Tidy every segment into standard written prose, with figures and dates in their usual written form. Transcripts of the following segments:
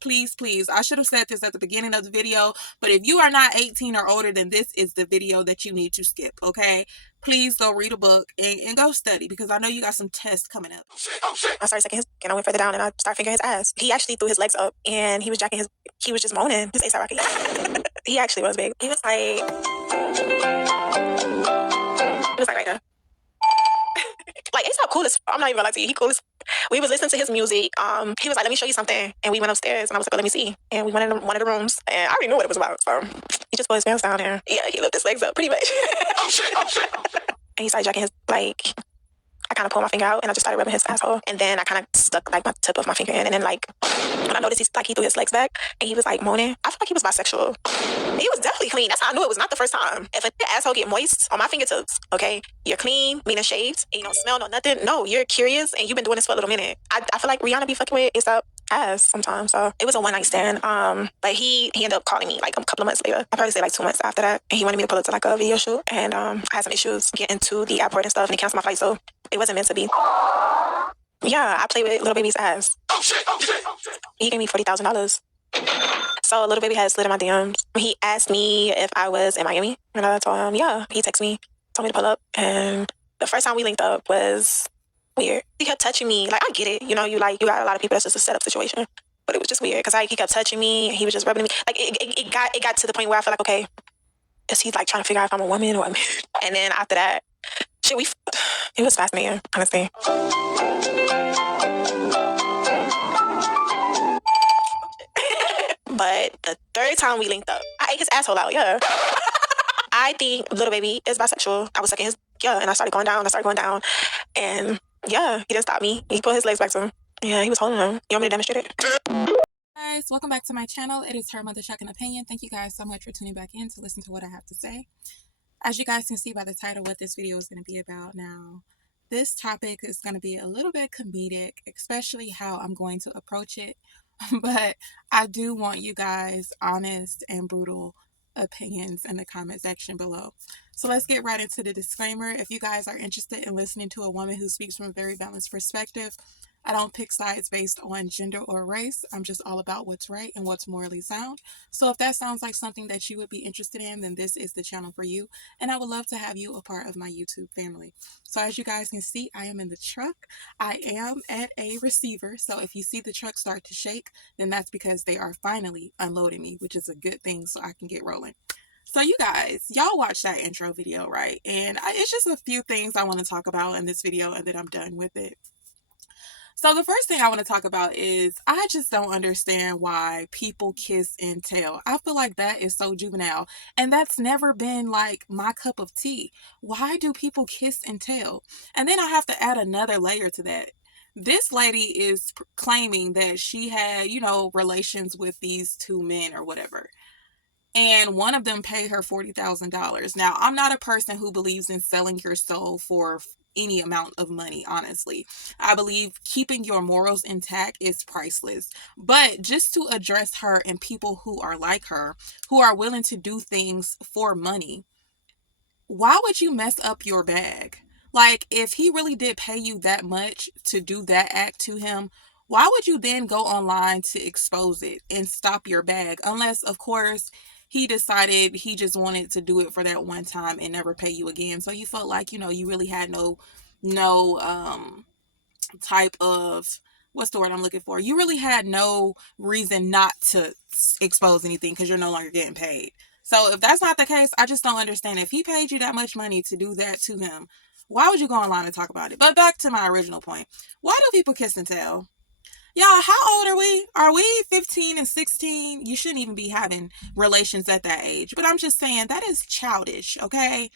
Please, please. I should have said this at the beginning of the video, but if you are not 18 or older, then this is the video that you need to skip, okay? Please go read a book and go study, because I know you got some tests coming up. I started sucking his, and I went further down, and I started fingering his ass. He actually threw his legs up, and he was jacking his, he was just moaning. His A$AP Rocky. He actually was big. He was like right there. Like, A$AP cool as, I'm not even gonna lie to you, he cool as, we was listening to his music. He was like, let me show you something. And we went upstairs, and I was like, oh, let me see. And we went in one of the rooms, and I already knew what it was about. So he just put his pants down there. Yeah, he lifted his legs up pretty much. And he started jacking his, like, I kind of pulled my finger out, and I just started rubbing his asshole. And then I kind of stuck, like, my tip of my finger in. And then, like, when I noticed he threw his legs back, and he was, like, moaning. I feel like he was bisexual. He was definitely clean. That's how I knew it was not the first time. If an asshole get moist on my fingertips, okay, you're clean, meaning shaved, and you don't smell, no nothing. No, you're curious, and you've been doing this for a little minute. I feel like Rihanna be fucking with A$AP ass sometimes. So it was a one-night stand. But he ended up calling me, like, a couple of months later. I probably say, like, 2 months after that. And he wanted me to pull up to, like, a video shoot. And I had some issues getting to the airport and stuff, and he canceled my flight, so it wasn't meant to be. Yeah, I played with Little Baby's ass. He gave me $40,000. So Little Baby had slid in my DMs. He asked me if I was in Miami, and I told him, yeah. He texted me, told me to pull up, and the first time we linked up was weird. He kept touching me. Like, I get it. You know, you got a lot of people that's just a setup situation. But it was just weird, because he kept touching me, and he was just rubbing me. Like, it got to the point where I felt like, okay, is he, like, trying to figure out if I'm a woman or a man? And then after that, shit, it was fascinating, honestly. But the third time we linked up, I ate his asshole out, yeah. I think Little Baby is bisexual. I was sucking his, and I started going down. And yeah, he didn't stop me. He put his legs back to him. Yeah, he was holding him. You want me to demonstrate it? Guys, welcome back to my channel. It is Her Mother Chuck and Opinion. Thank you guys so much for tuning back in to listen to what I have to say. As you guys can see by the title, what this video is going to be about now. This topic is going to be a little bit comedic, especially how I'm going to approach it. But I do want you guys honest and brutal opinions in the comment section below. So let's get right into the disclaimer. If you guys are interested in listening to a woman who speaks from a very balanced perspective, I don't pick sides based on gender or race. I'm just all about what's right and what's morally sound. So if that sounds like something that you would be interested in, then this is the channel for you. And I would love to have you a part of my YouTube family. So as you guys can see, I am in the truck. I am at a receiver. So if you see the truck start to shake, then that's because they are finally unloading me, which is a good thing, so I can get rolling. So you guys, y'all watched that intro video, right? And it's just a few things I want to talk about in this video, and then I'm done with it. So the first thing I want to talk about is I just don't understand why people kiss and tell. I feel like that is so juvenile, and that's never been like my cup of tea. Why do people kiss and tell? And then I have to add another layer to that. This lady is claiming that she had, relations with these two men or whatever. And one of them paid her $40,000. Now, I'm not a person who believes in selling your soul for any amount of money, honestly. I believe keeping your morals intact is priceless. But just to address her and people who are like her, who are willing to do things for money, why would you mess up your bag? Like, if he really did pay you that much to do that act to him, why would you then go online to expose it and stop your bag? Unless, of course, he decided he just wanted to do it for that one time and never pay you again. So you felt like, you really had no type of, what's the word I'm looking for? You really had no reason not to expose anything because you're no longer getting paid. So if that's not the case, I just don't understand. If he paid you that much money to do that to him, why would you go online and talk about it? But back to my original point. Why do people kiss and tell? Y'all, how old are we? Are we 15 and 16? You shouldn't even be having relations at that age. But I'm just saying, that is childish, okay?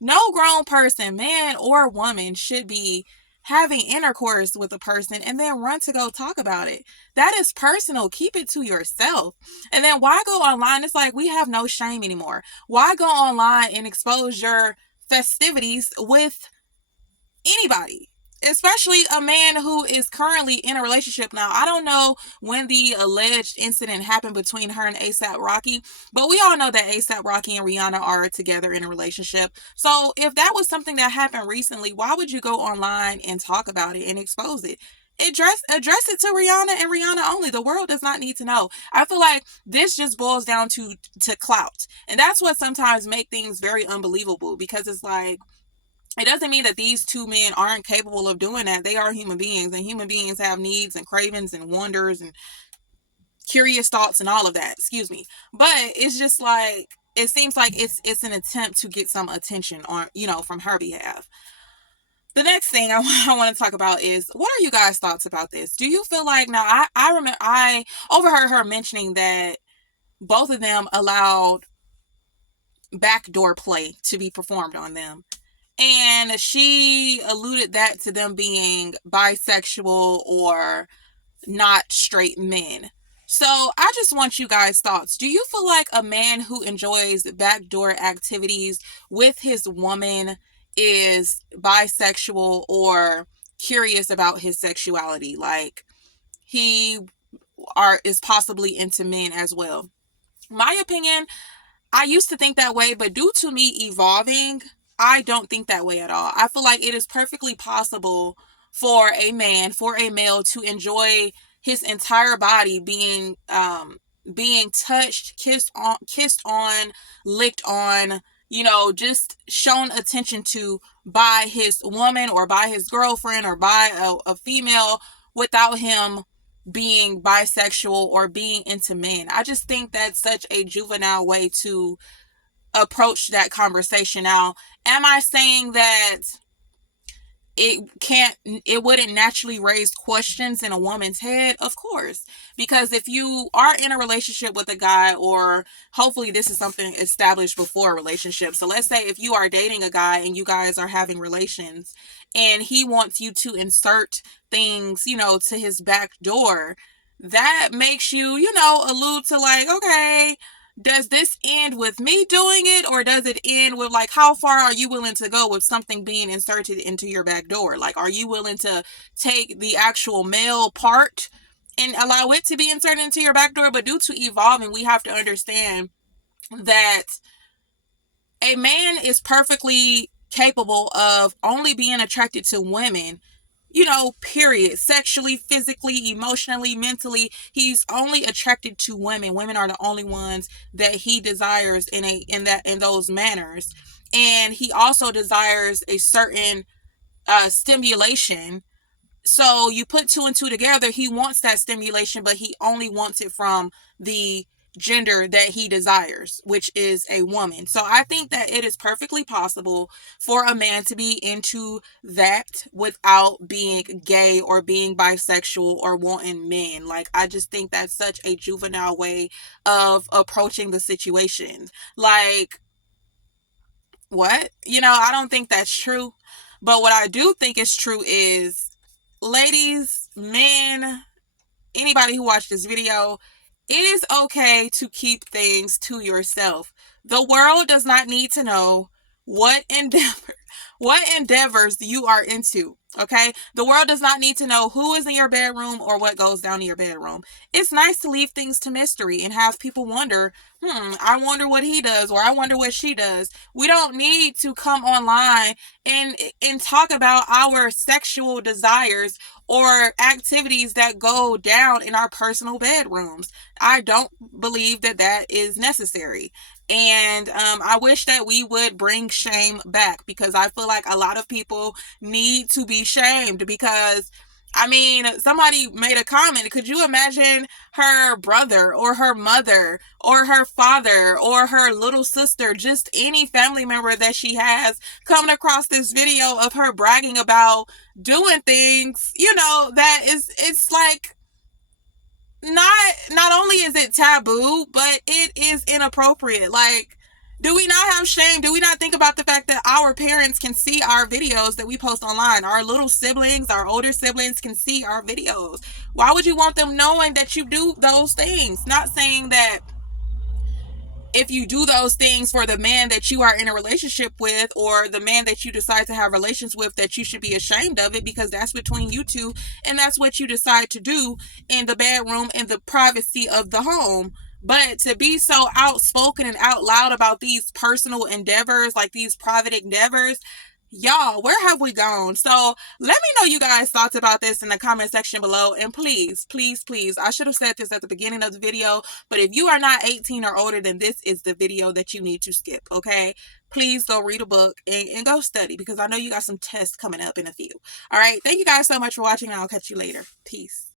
No grown person, man or woman, should be having intercourse with a person and then run to go talk about it. That is personal. Keep it to yourself. And then why go online? It's like we have no shame anymore. Why go online and expose your festivities with anybody? Especially a man who is currently in a relationship now. I don't know when the alleged incident happened between her and A$AP Rocky, but we all know that A$AP Rocky and Rihanna are together in a relationship. So if that was something that happened recently, why would you go online and talk about it and expose it? address it to Rihanna and Rihanna only. The world does not need to know. I feel like this just boils down to clout, and that's what sometimes make things very unbelievable, because it's like, it doesn't mean that these two men aren't capable of doing that. They are human beings, and human beings have needs and cravings and wonders and curious thoughts and all of that. Excuse me. But it's just like, it seems like it's an attempt to get some attention on, from her behalf. The next thing I want to talk about is, what are you guys' thoughts about this? Do you feel like, now I remember I overheard her mentioning that both of them allowed backdoor play to be performed on them. And she alluded that to them being bisexual or not straight men. So I just want you guys' thoughts. Do you feel like a man who enjoys backdoor activities with his woman is bisexual or curious about his sexuality? Like, he is possibly into men as well. My opinion, I used to think that way, but due to me evolving, I don't think that way at all. I feel like it is perfectly possible for a man, for a male, to enjoy his entire body being touched, kissed on, licked on, just shown attention to by his woman or by his girlfriend or by a female, without him being bisexual or being into men. I just think that's such a juvenile way to approach that conversation. Now, am I saying that it wouldn't naturally raise questions in a woman's head? Of course, because if you are in a relationship with a guy, or hopefully this is something established before a relationship, so let's say if you are dating a guy and you guys are having relations and he wants you to insert things, to his back door, that makes you, allude to, like, okay, does this end with me doing it, or does it end with, like, how far are you willing to go with something being inserted into your back door? Like, are you willing to take the actual male part and allow it to be inserted into your back door? But due to evolving, we have to understand that a man is perfectly capable of only being attracted to women, period. Sexually, physically, emotionally, mentally, he's only attracted to women. Women are the only ones that he desires in those manners. And he also desires a certain stimulation. So you put two and two together, he wants that stimulation, but he only wants it from the gender that he desires, which is a woman. So I think that it is perfectly possible for a man to be into that without being gay or being bisexual or wanting men. Like, I just think that's such a juvenile way of approaching the situation. Like, what? I don't think that's true. But what I do think is true is, ladies, men, anybody who watched this video, it is okay to keep things to yourself. The world does not need to know what endeavors you are into. Okay? The world does not need to know who is in your bedroom or what goes down in your bedroom. It's nice to leave things to mystery and have people wonder, I wonder what he does, or I wonder what she does. We don't need to come online and talk about our sexual desires or activities that go down in our personal bedrooms. I don't believe that that is necessary. And I wish that we would bring shame back, because I feel like a lot of people need to be shamed. Because, I mean, somebody made a comment. Could you imagine her brother or her mother or her father or her little sister, just any family member that she has, coming across this video of her bragging about doing things, that it's like, not only is it taboo, but it is inappropriate. Like, do we not have shame? Do we not think about the fact that our parents can see our videos that we post online? Our little siblings, our older siblings can see our videos. Why would you want them knowing that you do those things? Not saying that if you do those things for the man that you are in a relationship with, or the man that you decide to have relations with, that you should be ashamed of it, because that's between you two, and that's what you decide to do in the bedroom, in the privacy of the home. But to be so outspoken and out loud about these personal endeavors, like these private endeavors, Y'all, where have we gone? So let me know you guys' thoughts about this in the comment section below. And please, please, please, I should have said this at the beginning of the video, but if you are not 18 or older, then this is the video that you need to skip, okay? Please go read a book and go study, because I know you got some tests coming up in a few. All right, thank you guys so much for watching. I'll catch you later. Peace.